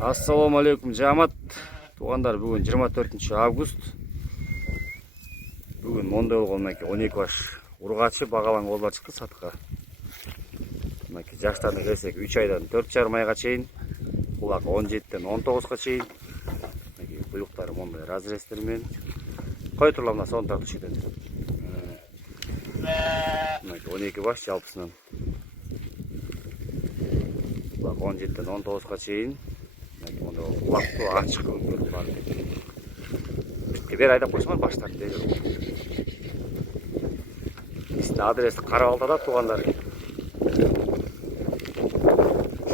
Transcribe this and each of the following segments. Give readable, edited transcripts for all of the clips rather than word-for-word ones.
Ассаламу алейкум жамат. Туғандар, бүгін 24 август. Бүгін мондай болған 12 баш ургачы бағалан олар шықты сатқа. Жаштарына келсек 3 айдан 4,5 айга чейин, кулак 17-ден 19-га чейин. Буюктары мондай разрезтермен. Кой турларына сон тартыш етен. 12 баш жалпысынан. Кулак 17-ден 19-га чейин. Kulaklı açık oluyorlar. Bir ayda koşman başlar değil. İşte adresi Karabalta'da tuğanlar.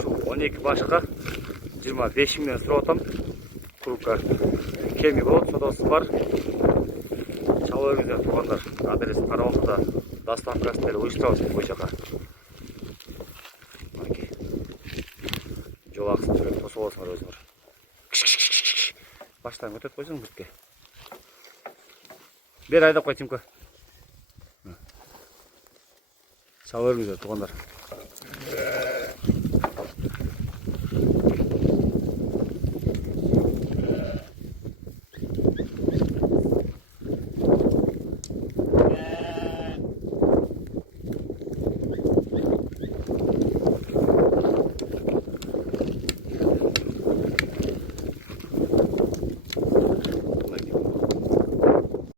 Şu 12 başka 25 milyon sıra otam. Kurukka kemi bol sodası var. Çalıyor güzel tuğanlar. Adresi Karabalta'da Dastavkasları uyuşturavsın bu şaka. Жол ақысын төлеп қосып аласыңдар өзіңдер. Баштан өтіп қойсаң бізге. Бер айдап қой Тимка. Сау болыңыздар туғандар.